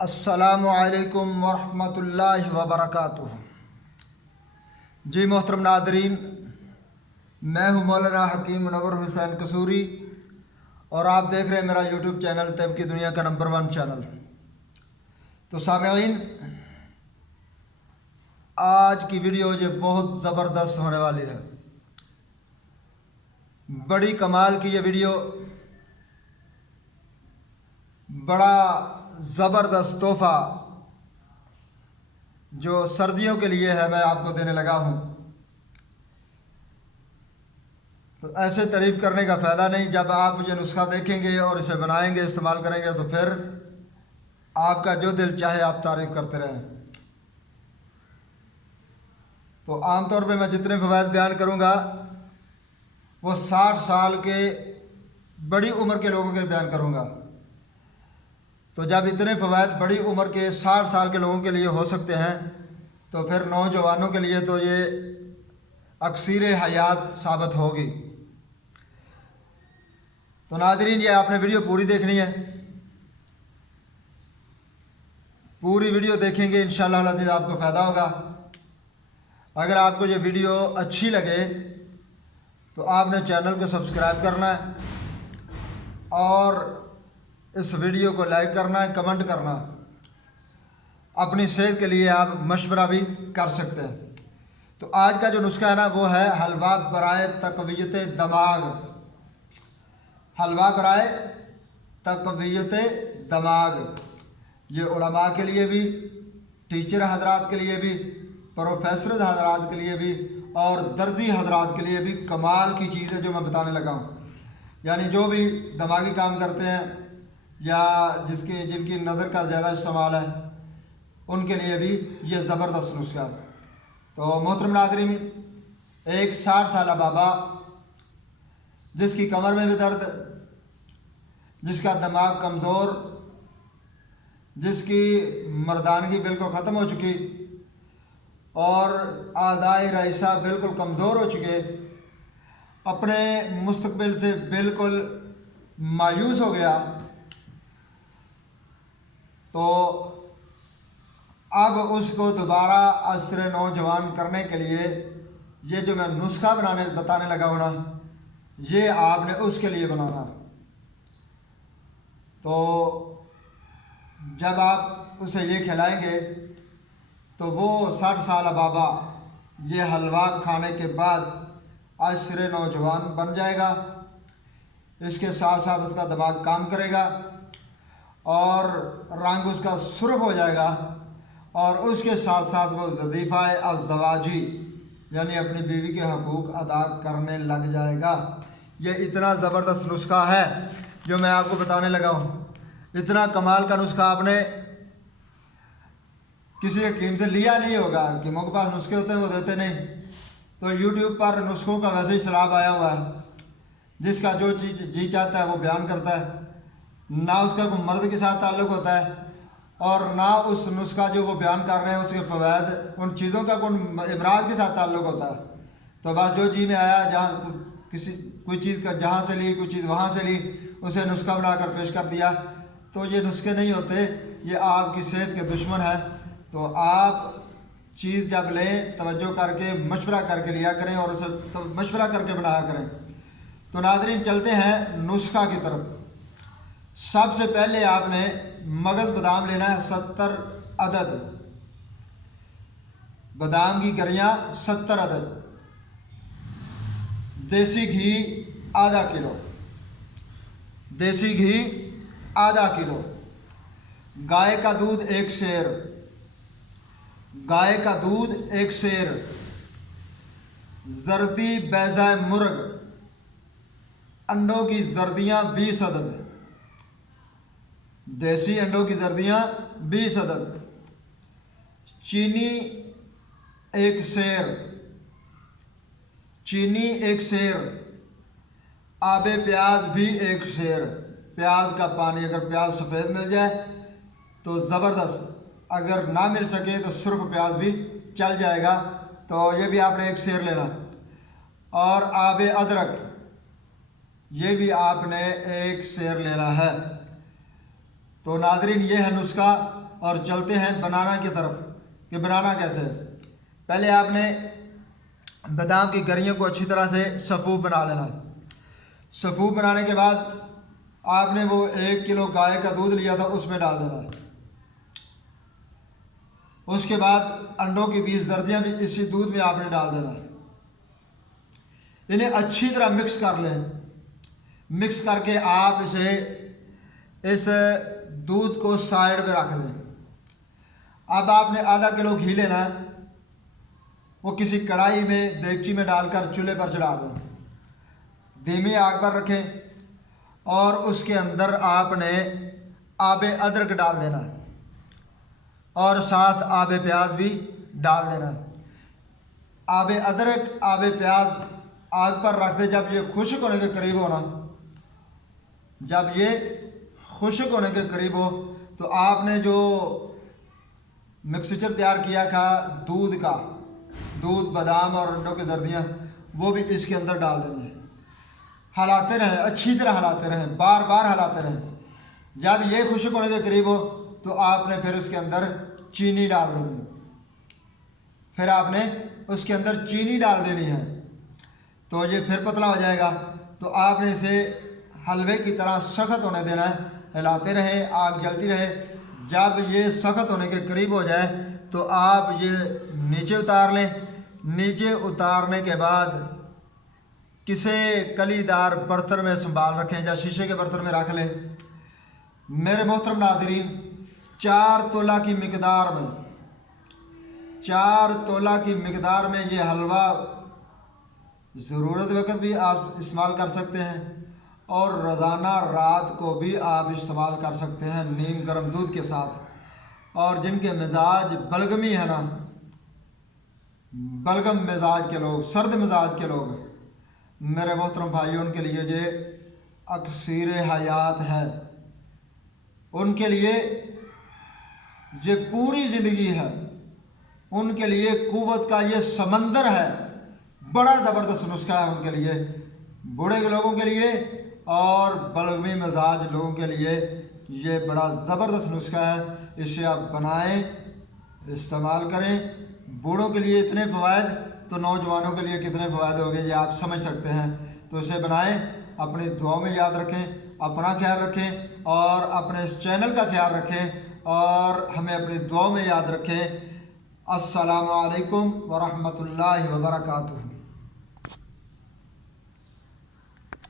السلام علیکم ورحمۃ اللہ وبرکاتہ۔ جی محترم ناظرین، میں ہوں مولانا حکیم منور حسین قصوری اور آپ دیکھ رہے ہیں میرا یوٹیوب چینل طب کی دنیا کا نمبر 1 چینل۔ تو سامعین، آج کی ویڈیو یہ بہت زبردست ہونے والی ہے، بڑی کمال کی یہ ویڈیو، بڑا زبردست تحفہ جو سردیوں کے لیے ہے میں آپ کو دینے لگا ہوں۔ تو ایسے تعریف کرنے کا فائدہ نہیں، جب آپ یہ نسخہ دیکھیں گے اور اسے بنائیں گے، استعمال کریں گے، تو پھر آپ کا جو دل چاہے آپ تعریف کرتے رہیں۔ تو عام طور پہ میں جتنے فوائد بیان کروں گا وہ 60 سال کے بڑی عمر کے لوگوں کے بیان کروں گا۔ تو جب اتنے فوائد بڑی عمر کے 60 سال کے لوگوں کے لیے ہو سکتے ہیں، تو پھر نوجوانوں کے لیے تو یہ اکثیر حیات ثابت ہوگی۔ تو ناظرین، یہ آپ نے ویڈیو پوری دیکھنی ہے، پوری ویڈیو دیکھیں گے انشاءاللہ العزیز آپ کو فائدہ ہوگا۔ اگر آپ کو یہ ویڈیو اچھی لگے تو آپ نے چینل کو سبسکرائب کرنا ہے اور اس ویڈیو کو لائک کرنا ہے، کمنٹ کرنا ہے۔ اپنی صحت کے لیے آپ مشورہ بھی کر سکتے ہیں۔ تو آج کا جو نسخہ ہے نا، وہ ہے حلوہ برائے تقویت دماغ۔ حلوہ برائے تقویت دماغ، یہ علماء کے لیے بھی، ٹیچر حضرات کے لیے بھی، پروفیسر حضرات کے لیے بھی اور درزی حضرات کے لیے بھی کمال کی چیز ہے جو میں بتانے لگا ہوں۔ یعنی جو بھی دماغی کام کرتے ہیں یا جن کی نظر کا زیادہ استعمال ہے، ان کے لیے بھی یہ زبردست نسخہ ہے۔ تو محترم ناظرین، ایک 60 سالہ بابا جس کی کمر میں بھی درد، جس کا دماغ کمزور، جس کی مردانگی بالکل ختم ہو چکی اور اعضائے رئیسہ بالکل کمزور ہو چکے، اپنے مستقبل سے بالکل مایوس ہو گیا، تو اب اس کو دوبارہ عصر نوجوان کرنے کے لیے یہ جو میں نسخہ بتانے لگا ہوں نا، یہ آپ نے اس کے لیے بنانا۔ تو جب آپ اسے یہ کھلائیں گے تو وہ 60 سالہ بابا یہ حلوہ کھانے کے بعد عصر نوجوان بن جائے گا۔ اس کے ساتھ ساتھ اس کا دماغ کام کرے گا اور رنگ اس کا سرخ ہو جائے گا، اور اس کے ساتھ ساتھ وہ وظیفہ ازدواجی یعنی اپنی بیوی کے حقوق ادا کرنے لگ جائے گا۔ یہ اتنا زبردست نسخہ ہے جو میں آپ کو بتانے لگا ہوں۔ اتنا کمال کا نسخہ آپ نے کسی حکیم سے لیا نہیں ہوگا۔ حکیموں کے پاس نسخے ہوتے ہیں، وہ دیتے نہیں۔ تو یوٹیوب پر نسخوں کا ویسے ہی سیلاب آیا ہوا ہے، جس کا جو چیز جی چاہتا ہے وہ بیان کرتا ہے، نہ اس کا کوئی مرد کے ساتھ تعلق ہوتا ہے اور نہ اس نسخہ جو وہ بیان کر رہے ہیں اس کے فوائد ان چیزوں کا کوئی امراض کے ساتھ تعلق ہوتا ہے۔ تو بس جو جی میں آیا، جہاں کوئی چیز کا جہاں سے لی، کوئی چیز وہاں سے لی، اسے نسخہ بنا کر پیش کر دیا۔ تو یہ نسخے نہیں ہوتے، یہ آپ کی صحت کے دشمن ہے۔ تو آپ چیز جب لیں توجہ کر کے مشورہ کر کے لیا کریں اور اسے مشورہ کر کے بنایا کریں۔ تو ناظرین، چلتے ہیں نسخہ کی طرف۔ سب سے پہلے آپ نے مغز بادام لینا ہے 70 عدد، بادام کی گریاں 70 عدد، دیسی گھی آدھا کلو، دیسی گھی آدھا کلو، گائے کا دودھ 1 سیر، گائے کا دودھ 1 سیر، زردی بیضہ مرغ، انڈوں کی زردیاں 20 عدد، دیسی انڈوں کی زردیاں 20 عدد، چینی 1 سیر، چینی 1 سیر، آب پیاز بھی 1 سیر، پیاز کا پانی، اگر پیاز سفید مل جائے تو زبردست، اگر نہ مل سکے تو سرخ پیاز بھی چل جائے گا۔ تو یہ بھی آپ نے 1 سیر لینا، اور آب ادرک یہ بھی آپ نے 1 سیر لینا ہے۔ تو ناظرین یہ ہے نسخہ، اور چلتے ہیں بنانا کی طرف کہ بنانا کیسے ہے۔ پہلے آپ نے بادام کی گریوں کو اچھی طرح سے صفوف بنا لینا ہے۔ صفوف بنانے کے بعد آپ نے وہ 1 کلو گائے کا دودھ لیا تھا اس میں ڈال دینا ہے۔ اس کے بعد انڈوں کی 20 زردیاں بھی اسی دودھ میں آپ نے ڈال دینا ہے۔ انہیں اچھی طرح مکس کر لیں۔ مکس کر کے آپ اس دودھ کو سائیڈ پہ رکھ دیں۔ اب آپ نے آدھا کلو گھی لینا ہے، وہ کسی کڑھائی میں دیگچی میں ڈال کر چولہے پر چڑھا دیں، دھیمی آگ پر رکھیں، اور اس کے اندر آپ نے آب ادرک ڈال دینا ہے اور ساتھ آب پیاز بھی ڈال دینا ہے۔ آب ادرک آب پیاز آگ پر رکھ دیں۔ جب یہ خشک ہونے کے قریب ہونا، جب یہ خشک ہونے کے قریب ہو تو آپ نے جو مکسچر تیار کیا تھا دودھ بادام اور انڈوں کی زردیاں، وہ بھی اس کے اندر ڈال دیں گے۔ ہلاتے رہیں، اچھی طرح ہلاتے رہیں، بار بار ہلاتے رہیں۔ جب یہ خشک ہونے کے قریب ہو تو آپ نے پھر اس کے اندر چینی ڈال دینی ہے۔ پھر آپ نے اس کے اندر چینی ڈال دینی ہے تو یہ پھر پتلا ہو جائے گا۔ تو آپ نے اسے حلوے کی طرح سخت ہونے دینا ہے، ہلاتے رہیں، آگ جلتی رہے۔ جب یہ سخت ہونے کے قریب ہو جائے تو آپ یہ نیچے اتار لیں۔ نیچے اتارنے کے بعد کسی کلی دار برتن میں سنبھال رکھیں یا شیشے کے برتن میں رکھ لیں۔ میرے محترم ناظرین، 4 تولہ کی مقدار میں یہ حلوہ ضرورت وقت بھی آپ استعمال کر سکتے ہیں، اور روزانہ رات کو بھی آپ استعمال کر سکتے ہیں نیم گرم دودھ کے ساتھ۔ اور جن کے مزاج بلغمی ہے نا، بلغم مزاج کے لوگ، سرد مزاج کے لوگ، میرے محترم بھائیوں، ان کے لیے یہ اکسیر حیات ہے۔ ان کے لیے یہ پوری زندگی ہے، ان کے لیے قوت کا یہ سمندر ہے۔ بڑا زبردست نسخہ ہے ان کے لیے، بوڑھے لوگوں کے لیے اور بلغمی مزاج لوگوں کے لیے یہ بڑا زبردست نسخہ ہے۔ اسے آپ بنائیں، استعمال کریں۔ بوڑھوں کے لیے اتنے فوائد تو نوجوانوں کے لیے کتنے فوائد ہوگے یہ آپ سمجھ سکتے ہیں۔ تو اسے بنائیں، اپنی دعاؤں میں یاد رکھیں، اپنا خیال رکھیں اور اپنے اس چینل کا خیال رکھیں، اور ہمیں اپنی دعاؤں میں یاد رکھیں۔ السلام علیکم ورحمۃ اللہ وبرکاتہ۔